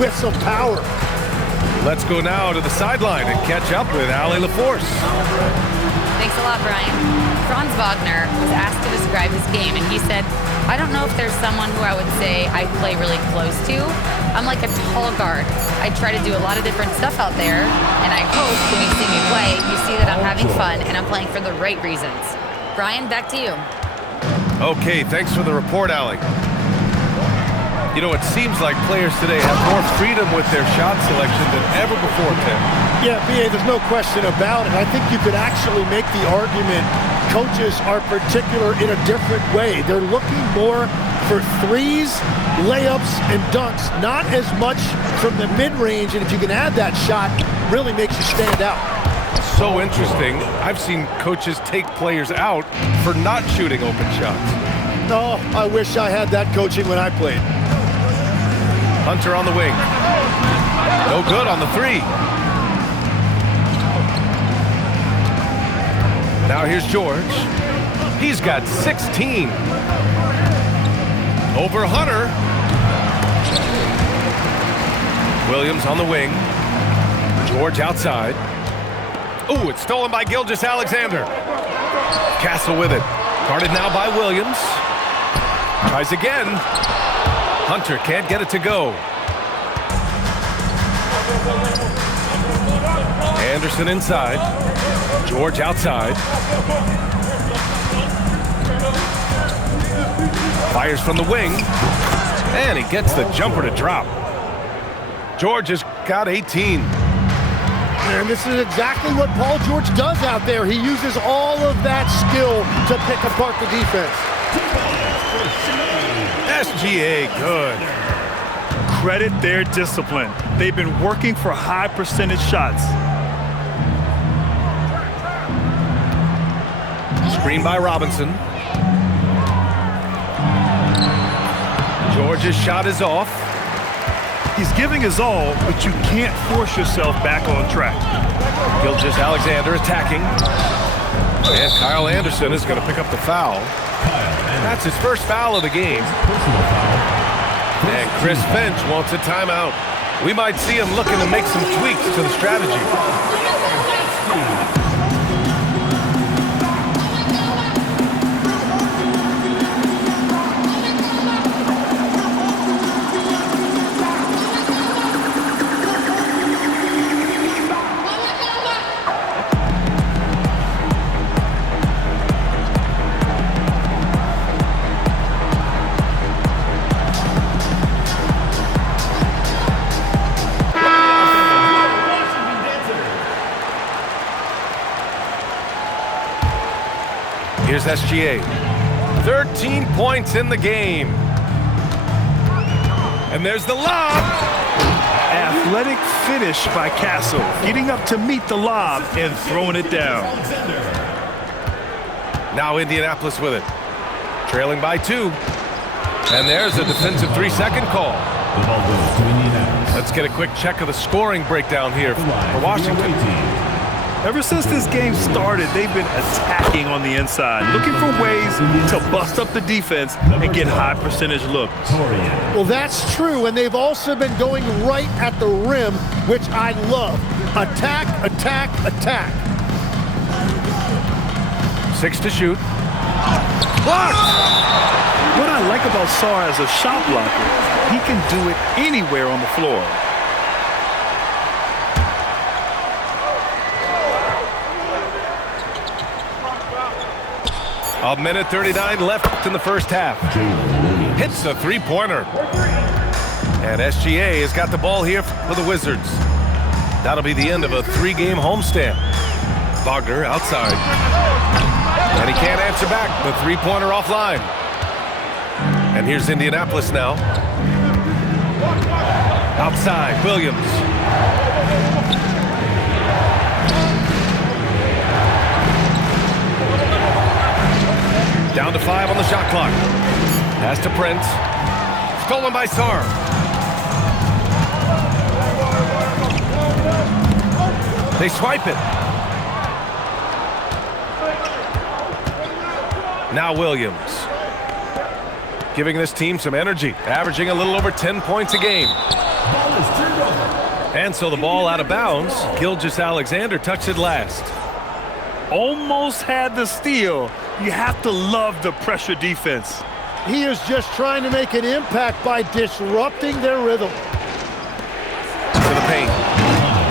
with some power. Let's go now to the sideline and catch up with Allie LaForce. Thanks a lot, Brian. Franz Wagner was asked to describe his game, and he said, I don't know if there's someone who I would say I play really close to. I'm like a tall guard. I try to do a lot of different stuff out there, and I hope when you see me play, you see that I'm having fun and I'm playing for the right reasons. Brian, back to you. Okay, thanks for the report, Allie. You know, it seems like players today have more freedom with their shot selection than ever before, Tim. Yeah, B.A., there's no question about it. I think you could actually make the argument coaches are particular in a different way. They're looking more for threes, layups, and dunks, not as much from the mid-range, and if you can add that shot, really makes you stand out. So interesting. I've seen coaches take players out for not shooting open shots. Oh, I wish I had that coaching when I played. Hunter on the wing. No good on the three. Now here's George. He's got 16. Over Hunter. Williams on the wing. George outside. Ooh, it's stolen by Gilgeous-Alexander. Castle with it. Guarded now by Williams. Tries again. Hunter can't get it to go. Anderson inside. George outside. Fires from the wing. And he gets the jumper to drop. George has got 18. And this is exactly what Paul George does out there. He uses all of that skill to pick apart the defense. SGA, good. Credit their discipline. They've been working for high percentage shots. Screen by Robinson. George's shot is off. He's giving his all, but you can't force yourself back on track. Gilgeous-Alexander attacking. And Kyle Anderson is going to pick up the foul. That's his first foul of the game. And Chris Finch wants a timeout. We might see him looking to make some tweaks to the strategy. Here's SGA. 13 points in the game. And there's the lob. Athletic finish by Castle, getting up to meet the lob and throwing it down. Now Indianapolis with it. Trailing by 2. And there's a defensive 3-second call. Let's get a quick check of the scoring breakdown here for Washington. Ever since this game started, they've been attacking on the inside, looking for ways to bust up the defense and get high percentage looks. Well, that's true, and they've also been going right at the rim, which I love. Attack, attack, attack. 6 to shoot. Blocked! What I like about Sarr as a shot blocker, he can do it anywhere on the floor. A minute 39 left in the first half. Hits a three-pointer. And SGA has got the ball here for the Wizards. That'll be the end of a 3-game homestand. Wagner outside. And he can't answer back. The three-pointer offline. And here's Indianapolis now. Outside, Williams. Down to 5 on the shot clock. Pass to Prince. Stolen by Sarr. They swipe it. Now Williams. Giving this team some energy. Averaging a little over 10 points a game. And so the ball out of bounds. Gilgeous-Alexander touched it last. Almost had the steal. You have to love the pressure defense. He is just trying to make an impact by disrupting their rhythm. To the paint.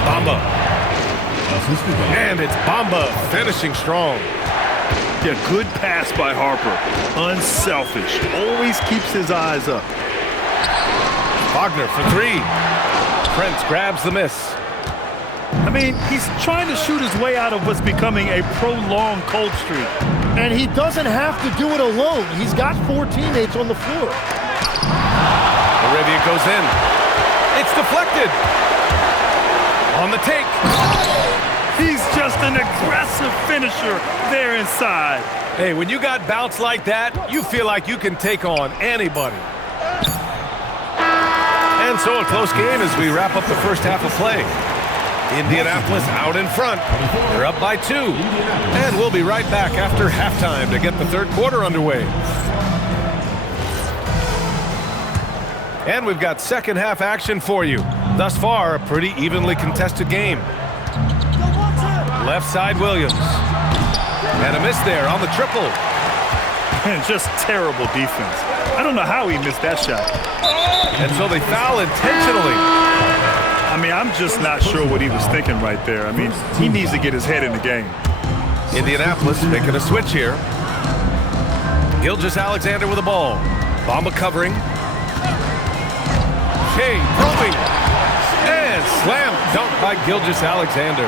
Bamba. And it's Bamba finishing strong. Yeah, good pass by Harper. Unselfish. Always keeps his eyes up. Wagner for three. Prince grabs the miss. I mean, he's trying to shoot his way out of what's becoming a prolonged cold streak. And he doesn't have to do it alone. He's got 4 teammates on the floor. Arabia goes in. It's deflected. On the take. He's just an aggressive finisher there inside. Hey, when you got bounce like that, you feel like you can take on anybody. And so a close game as we wrap up the first half of play. Indianapolis out in front. They're up by 2. And we'll be right back after halftime to get the third quarter underway. And we've got second half action for you. Thus far, a pretty evenly contested game. Left side Williams. And a miss there on the triple. And just terrible defense. I don't know how he missed that shot. And so they foul intentionally. I mean, I'm just not sure what he was thinking right there. I mean, he needs to get his head in the game. Indianapolis making a switch here. Gilgeous-Alexander with the ball. Bamba covering. Shea probing. And slam dunk by Gilgeous-Alexander.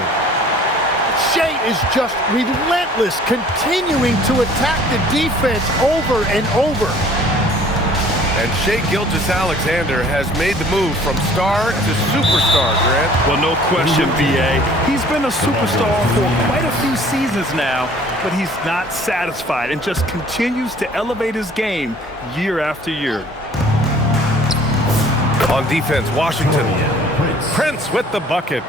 Shea is just relentless, continuing to attack the defense over and over. And Shea Gilgeous-Alexander has made the move from star to superstar, Grant. Well, no question, B.A. He's been a superstar for quite a few seasons now, but he's not satisfied and just continues to elevate his game year after year. On defense, Washington. Prince with the bucket.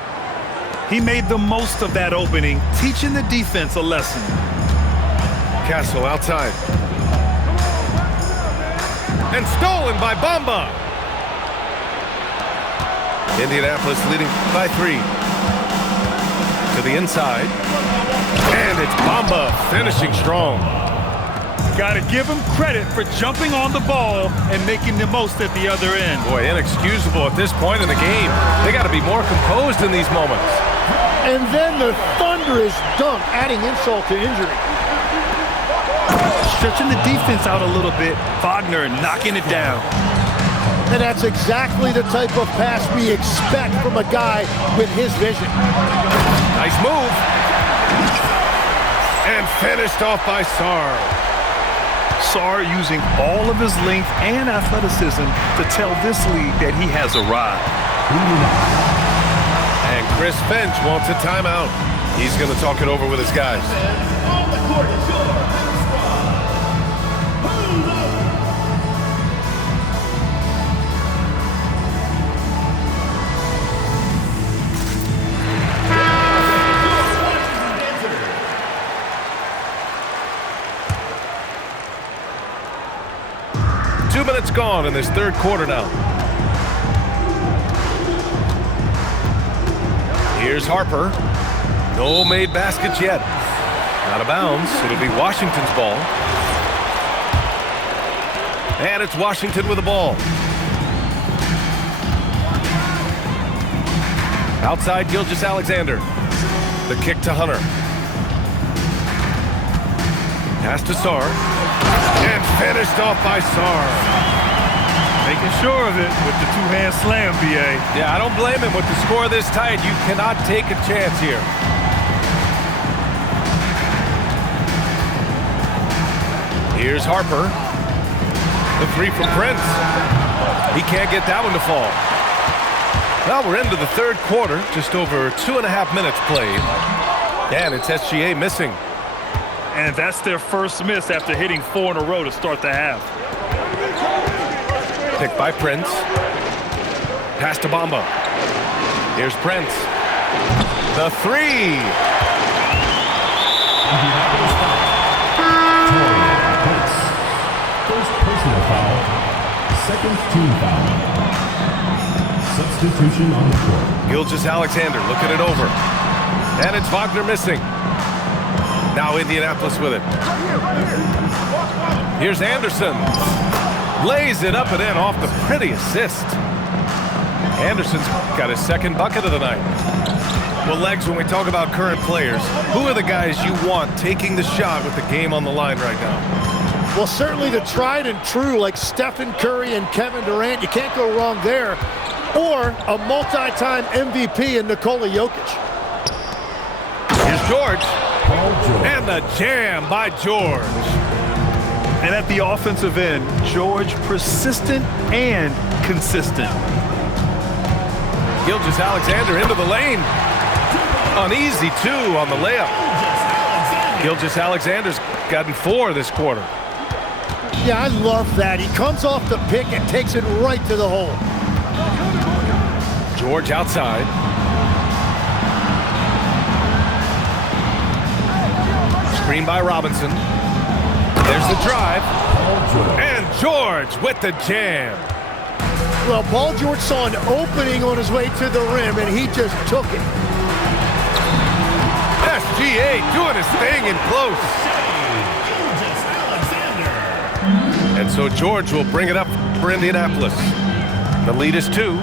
He made the most of that opening, teaching the defense a lesson. Castle outside. And stolen by Bamba. Indianapolis leading by 3. To the inside. And it's Bamba finishing strong. Got to give him credit for jumping on the ball and making the most at the other end. Boy, inexcusable at this point in the game. They got to be more composed in these moments. And then the thunderous dunk, adding insult to injury. Stretching the defense out a little bit. Wagner knocking it down. And that's exactly the type of pass we expect from a guy with his vision. Nice move. And finished off by Sarr. Sarr using all of his length and athleticism to tell this league that he has arrived. And Chris Finch wants a timeout. He's going to talk it over with his guys. 2 minutes gone in this third quarter now. Here's Harper. No made baskets yet. Out of bounds. It'll be Washington's ball. And it's Washington with the ball. Outside Gilgeous-Alexander. The kick to Hunter. Pass to Sarr. And finished off by Sarr. Making sure of it with the two-hand slam, B.A. Yeah, I don't blame him. With the score this tight, you cannot take a chance here. Here's Harper. The three from Prince. He can't get that one to fall. Well, we're into the third quarter. Just over 2.5 minutes played. And it's SGA missing. And that's their first miss after hitting 4 in a row to start the half. Picked by Prince. Pass to Bamba. Here's Prince. The three. First personal foul. Second team foul. Substitution on the court. Gilgeous-Alexander looking it over. And it's Wagner missing. Now Indianapolis with it. Here's Anderson. Lays it up and in off the pretty assist. Anderson's got his second bucket of the night. Well, Legs, when we talk about current players, who are the guys you want taking the shot with the game on the line right now? Well, certainly the tried and true like Stephen Curry and Kevin Durant. You can't go wrong there. Or a multi-time MVP in Nikola Jokic. Here's George. And the jam by George. And at the offensive end, George persistent and consistent. Gilgeous-Alexander into the lane. An easy 2 on the layup. Gilgeous-Alexander's gotten 4 this quarter. Yeah, I love that. He comes off the pick and takes it right to the hole. George outside. Screen by Robinson. There's the drive. And George with the jam. Well, Paul George saw an opening on his way to the rim, and he just took it. SGA doing his thing in close. And so George will bring it up for Indianapolis. The lead is 2.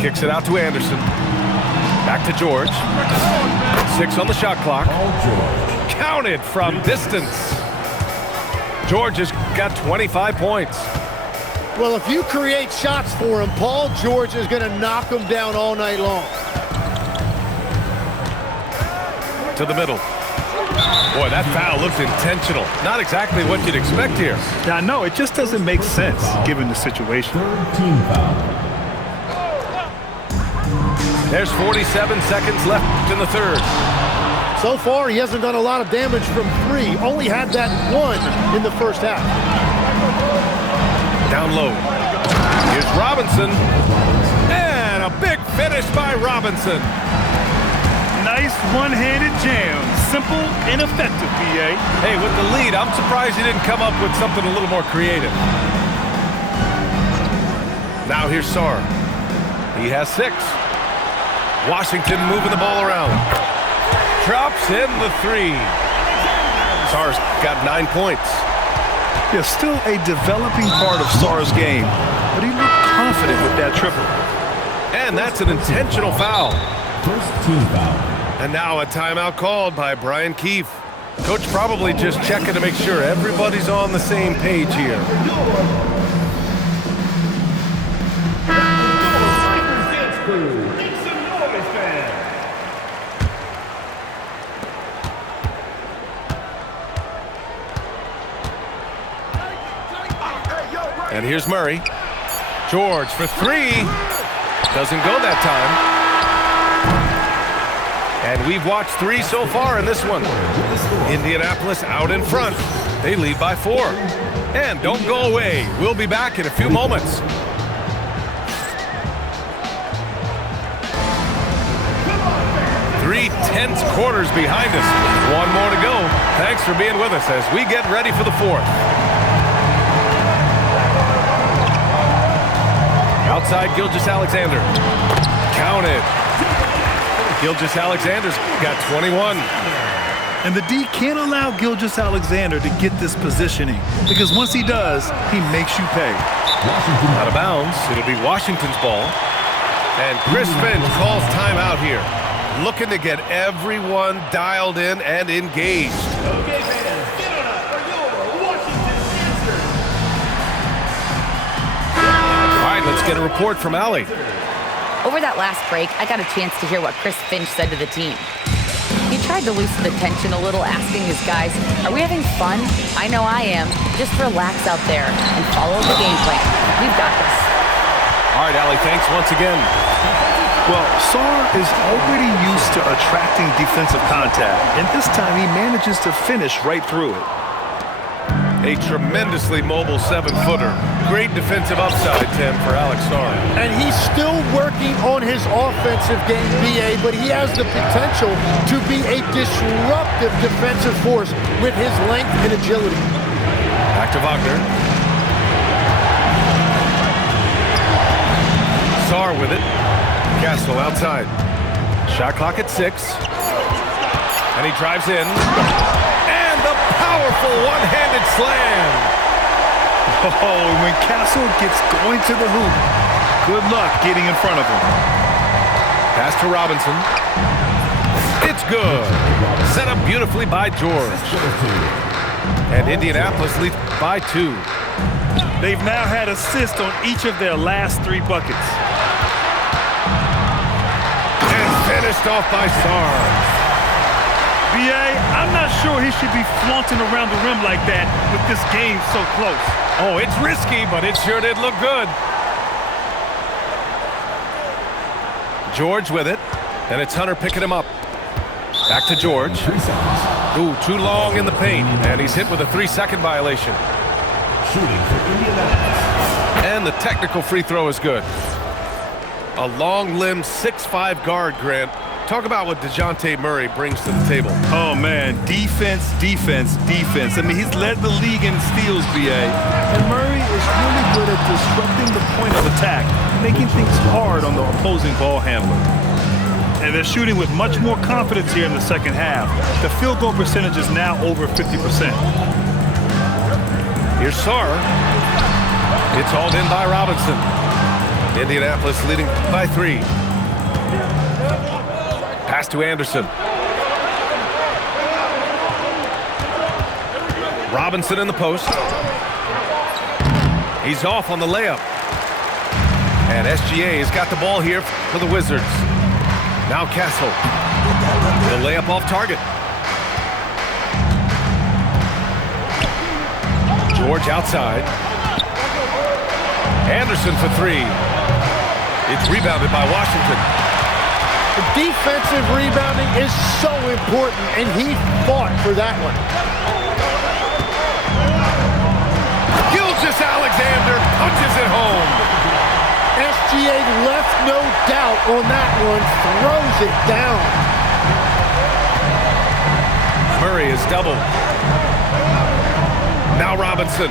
Kicks it out to Anderson. Back to George. 6 on the shot clock. Counted from distance. George has got 25 points. Well, if you create shots for him, Paul George is going to knock them down all night long. To the middle. Boy, that foul looked intentional. Not exactly what you'd expect here. Now, no, it just doesn't make sense given the situation. Third team foul. There's 47 seconds left in the third. So far, he hasn't done a lot of damage from 3. Only had that 1 in the first half. Down low. Here's Robinson. And a big finish by Robinson. Nice one-handed jam. Simple and effective, B.A. Hey, with the lead, I'm surprised he didn't come up with something a little more creative. Now here's Sarr. He has 6. Washington moving the ball around. Drops in the 3. Sarr's got 9 points. Yeah, still a developing part of Sarr's game, but he looked confident with that triple. And that's an intentional foul. First team foul. And now a timeout called by Brian Keefe. Coach probably just checking to make sure everybody's on the same page here. And here's Murray. George for 3. Doesn't go that time. And we've watched 3 so far in this one. Indianapolis out in front. They lead by 4. And don't go away. We'll be back in a few moments. Three tense quarters behind us. 1 more to go. Thanks for being with us as we get ready for the 4th. Outside Gilgeous-Alexander. Counted. Gilgeous-Alexander's got 21. And the D can't allow Gilgeous-Alexander to get this positioning because once he does, he makes you pay. Out of bounds. It'll be Washington's ball. And Chris Finch calls timeout here. Looking to get everyone dialed in and engaged. Okay, fans, get on up for your Washington answer. All right, let's get a report from Allie. Over that last break, I got a chance to hear what Chris Finch said to the team. He tried to loosen the tension a little, asking his guys, are we having fun? I know I am. Just relax out there and follow the game plan. We've got this. All right, Allie, thanks once again. Well, Sarr is already used to attracting defensive contact, and this time he manages to finish right through it. A tremendously mobile 7-footer. Great defensive upside, Tim, for Alex Sarr. And he's still working on his offensive game, BA, but he has the potential to be a disruptive defensive force with his length and agility. Back to Wagner. Sarr with it. Castle outside. Shot clock at 6. And he drives in. And the powerful one-handed slam. Oh, when Castle gets going to the hoop, good luck getting in front of him. Pass to Robinson. It's good. Set up beautifully by George. And Indianapolis leads by 2. They've now had assists on each of their last 3 buckets. And finished off by Sarr. B.A., I'm not sure he should be flaunting around the rim like that with this game so close. Oh, it's risky, but it sure did look good. George with it, and it's Hunter picking him up. Back to George. Ooh, too long in the paint, and he's hit with a 3-second violation. Shooting for Indianapolis. And the technical free throw is good. A long-limbed 6'5" guard, Grant. Talk about what DeJounte Murray brings to the table. Oh, man, defense, defense, defense. I mean, he's led the league in steals, B.A. And Murray is really good at disrupting the point of attack, making things hard on the opposing ball handler. And they're shooting with much more confidence here in the second half. The field goal percentage is now over 50%. Here's Sarr. It's hauled in by Robinson. Indianapolis leading by 3. Pass to Anderson. Robinson in the post. He's off on the layup. And SGA has got the ball here for the Wizards. Now Castle. The layup off target. George outside. Anderson for 3. It's rebounded by Washington. The defensive rebounding is so important, and he fought for that one. Gilgeous-Alexander punches it home. SGA left no doubt on that one, throws it down. Murray is doubled. Now Robinson.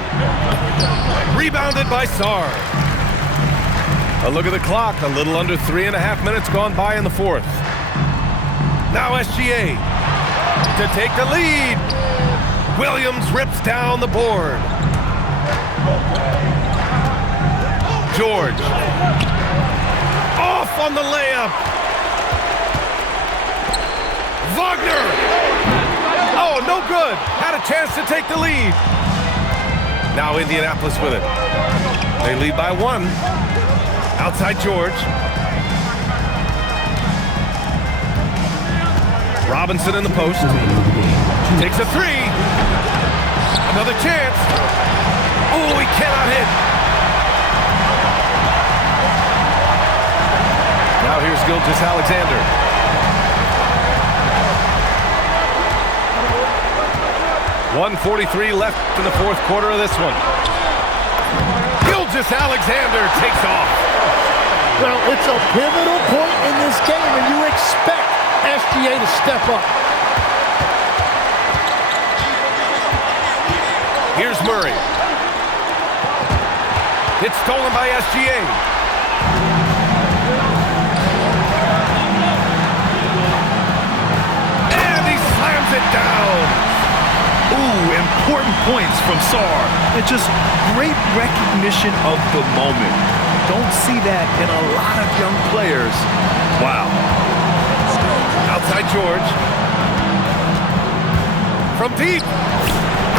Rebounded by Sarr. A look at the clock, a little under 3.5 minutes gone by in the 4th. Now SGA to take the lead. Williams rips down the board. George off on the layup. Wagner. Oh, no good. Had a chance to take the lead. Now Indianapolis with it. They lead by 1. Outside George. Robinson in the post. Takes a 3. Another chance. Oh, he cannot hit. Now here's Gilgeous-Alexander. .143 left in the 4th quarter of this one. Gilgeous-Alexander takes off. Well, it's a pivotal point in this game, and you expect SGA to step up. Here's Murray. It's stolen by SGA. And he slams it down. Ooh, important points from Sarr. And just great recognition of the moment. Don't see that in a lot of young players. Wow. Outside George. From deep.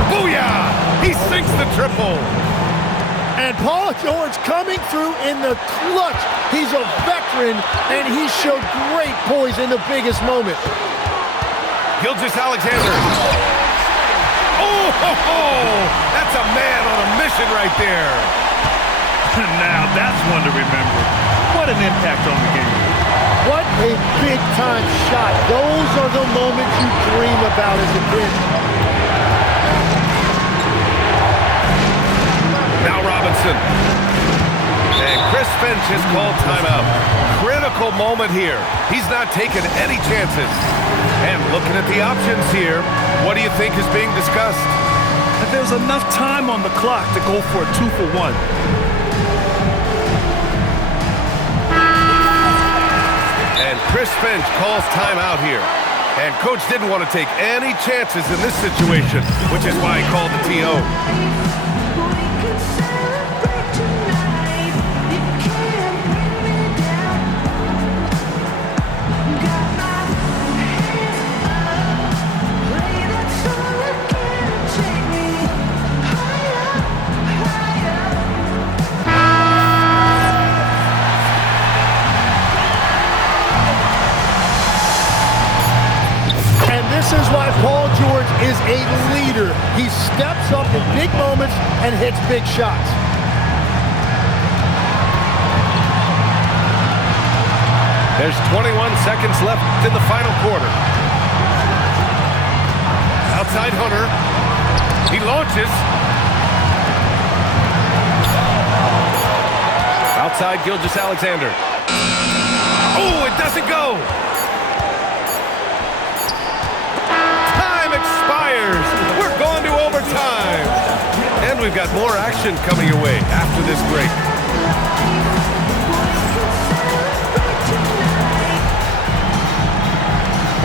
Booyah! He sinks the triple. And Paul George coming through in the clutch. He's a veteran, and he showed great poise in the biggest moment. Gilgeous-Alexander. Oh, ho, ho! That's a man on a mission right there. Now that's one to remember. What an impact on the game. What a big-time shot. Those are the moments you dream about as a kid. Anderson. And Chris Finch has called timeout. Critical moment here. He's not taking any chances. And looking at the options here, what do you think is being discussed? But there's enough time on the clock to go for a 2-for-1. And Chris Finch calls timeout here. And coach didn't want to take any chances in this situation, which is why he called the TO. This is why Paul George is a leader. He steps up in big moments and hits big shots. There's 21 seconds left in the final quarter. Outside Hunter. He launches. Outside Gilgeous-Alexander. Oh, it doesn't go. Expires. We're going to overtime. And we've got more action coming your way after this break.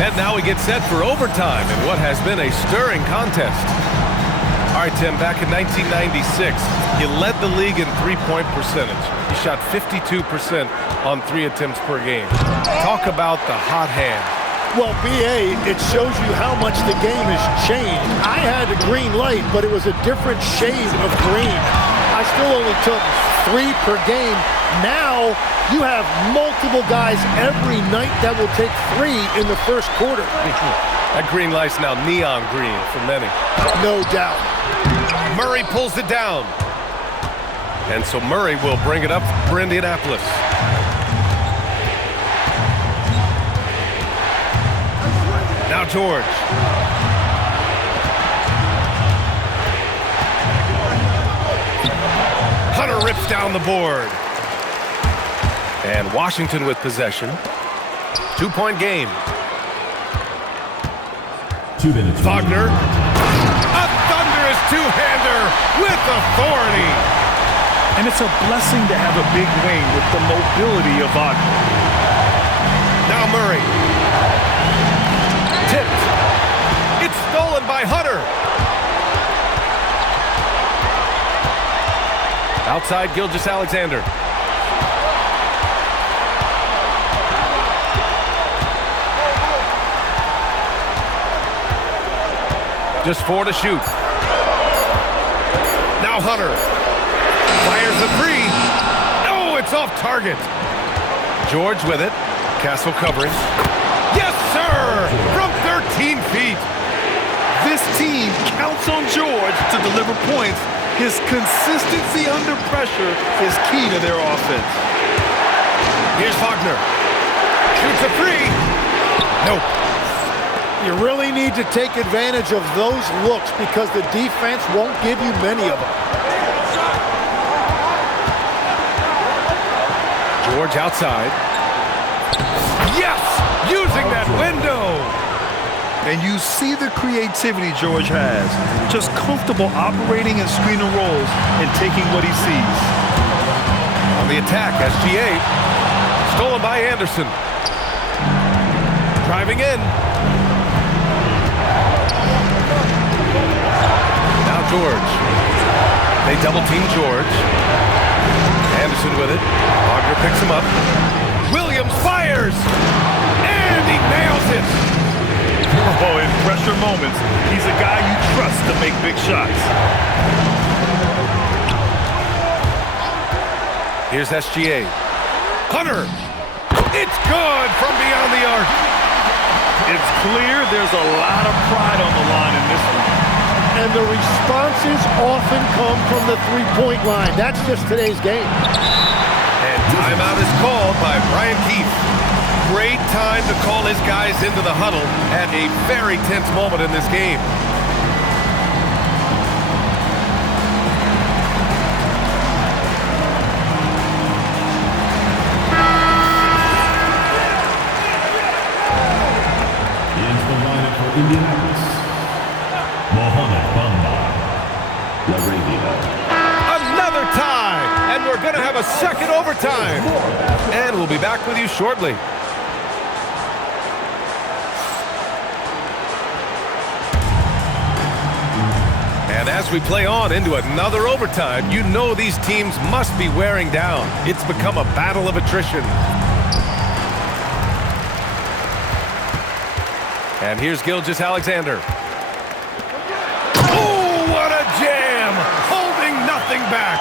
And now we get set for overtime in what has been a stirring contest. All right, Tim, back in 1996, you led the league in three-point percentage. You shot 52% on 3 attempts per game. Talk about the hot hand. Well, B.A., it shows you how much the game has changed. I had a green light, but it was a different shade of green. I still only took 3 per game. Now, you have multiple guys every night that will take 3 in the first quarter. That green light's now neon green for many. No doubt. Murray pulls it down. And so Murray will bring it up for Indianapolis. Now George. Hunter rips down the board. And Washington with possession. 2-point game. 2 minutes. Wagner. A thunderous two-hander with authority. And it's a blessing to have a big wing with the mobility of Wagner. Now Murray. Tipped. It's stolen by Hunter. Outside Gilgeous-Alexander. Just 4 to shoot. Now Hunter. Fires the 3. No, it's off target. George with it. Castle covering. Yes, sir! From 13 feet. This team counts on George to deliver points. His consistency under pressure is key to their offense. Here's Wagner. Shoots a 3. Nope. You really need to take advantage of those looks because the defense won't give you many of them. George outside. Yes! Using that window! And you see the creativity George has. Just comfortable operating in screen and rolls and taking what he sees. On the attack, SGA. Stolen by Anderson. Driving in. Now George. They double team George. Anderson with it. Wagner picks him up. Williams fires! And he nails it! Oh, in pressure moments, he's a guy you trust to make big shots. Here's SGA. Hunter! It's good from beyond the arc. It's clear there's a lot of pride on the line in this one. And the responses often come from the three-point line. That's just today's game. And timeout is called by Brian Keefe. Great time to call his guys into the huddle at a very tense moment in this game. Another tie, and we're going to have a second overtime. And we'll be back with you shortly. And as we play on into another overtime, you know these teams must be wearing down. It's become a battle of attrition. And here's Gilgeous-Alexander. Oh, what a jam! Holding nothing back.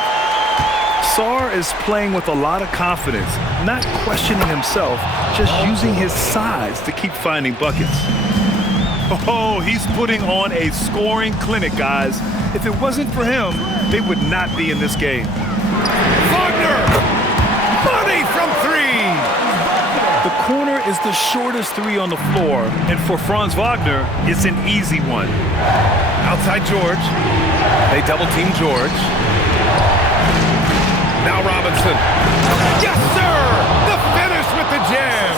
Sarr is playing with a lot of confidence, not questioning himself, just using his size to keep finding buckets. Oh, he's putting on a scoring clinic, guys. If it wasn't for him, they would not be in this game. Wagner! Money from three! The corner is the shortest three on the floor, and for Franz Wagner, it's an easy one. Outside George. They double-team George. Now Robinson. Yes, sir! The finish with the jam!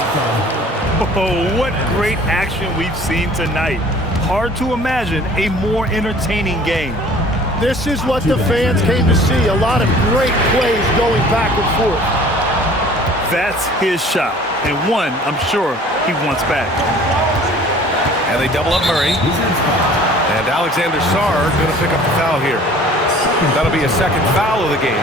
Oh, what great action we've seen tonight. Hard to imagine a more entertaining game. This is what the fans came to see. A lot of great plays going back and forth. That's his shot, and one I'm sure he wants back. And they double up Murray. And Alexander Sarr going to pick up the foul here. That'll be a second foul of the game.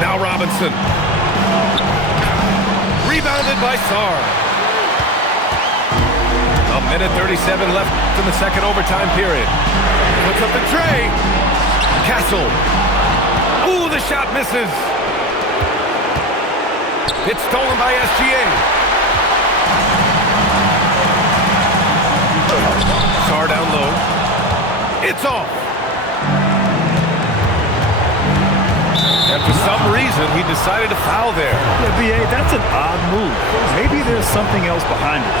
Now Robinson. Rebounded by Sarr. A minute 37 left in the second overtime period. Puts up the tray. Castle. Ooh, the shot misses. It's stolen by SGA. Sarr down low. It's off. And for some reason, he decided to foul there. Yeah, B.A., that's an odd move. Maybe there's something else behind it.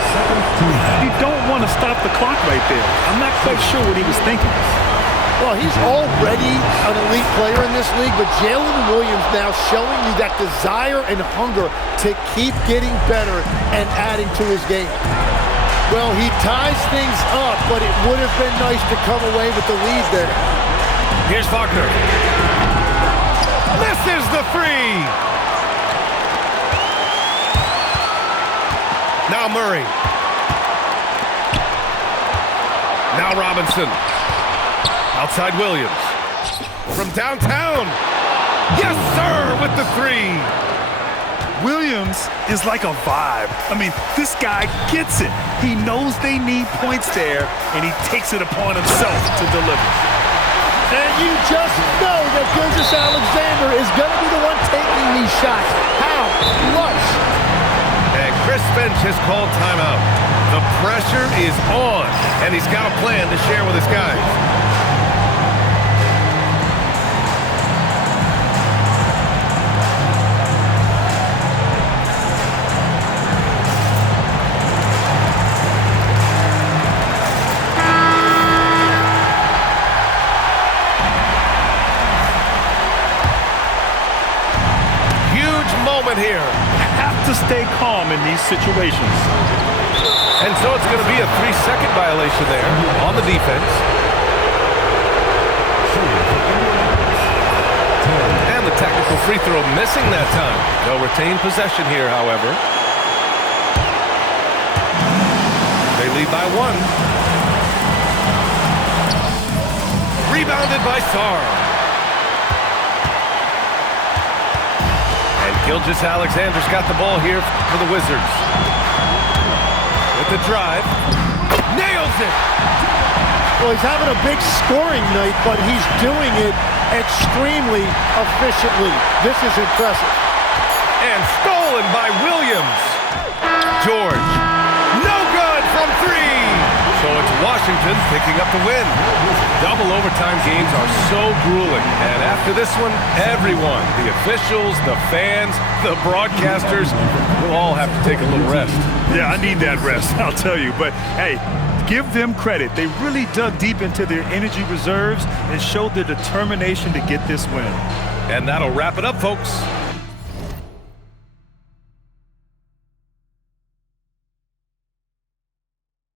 You don't want to stop the clock right there. I'm not quite sure what he was thinking. Well, he's already an elite player in this league, but Jalen Williams now showing you that desire and hunger to keep getting better and adding to his game. Well, he ties things up, but it would have been nice to come away with the lead there. Here's Wagner. This is the three. Now Murray. Now Robinson. Outside Williams. From downtown. Yes, sir, with the three. Williams is like a vibe. I mean, this guy gets it. He knows they need points there, and he takes it upon himself to deliver. And you just know that Gilgeous-Alexander is going to be the one taking these shots. How much? And Chris Finch has called timeout. The pressure is on, and he's got a plan to share with his guys. Here. Have to stay calm in these situations. And so it's going to be a 3-second violation there on the defense. And the technical free throw missing that time. They'll retain possession here, however. They lead by one. Rebounded by Sarr. Gilgeous-Alexander's got the ball here for the Wizards. With the drive. Nails it! Well, he's having a big scoring night, but he's doing it extremely efficiently. This is impressive. And stolen by Williams. George. No good from three. So it's Washington picking up the win. Double overtime games are so grueling. And after this one, everyone, the officials, the fans, the broadcasters, will all have to take a little rest. Yeah, I need that rest, I'll tell you. But, hey, give them credit. They really dug deep into their energy reserves and showed their determination to get this win. And that'll wrap it up, folks.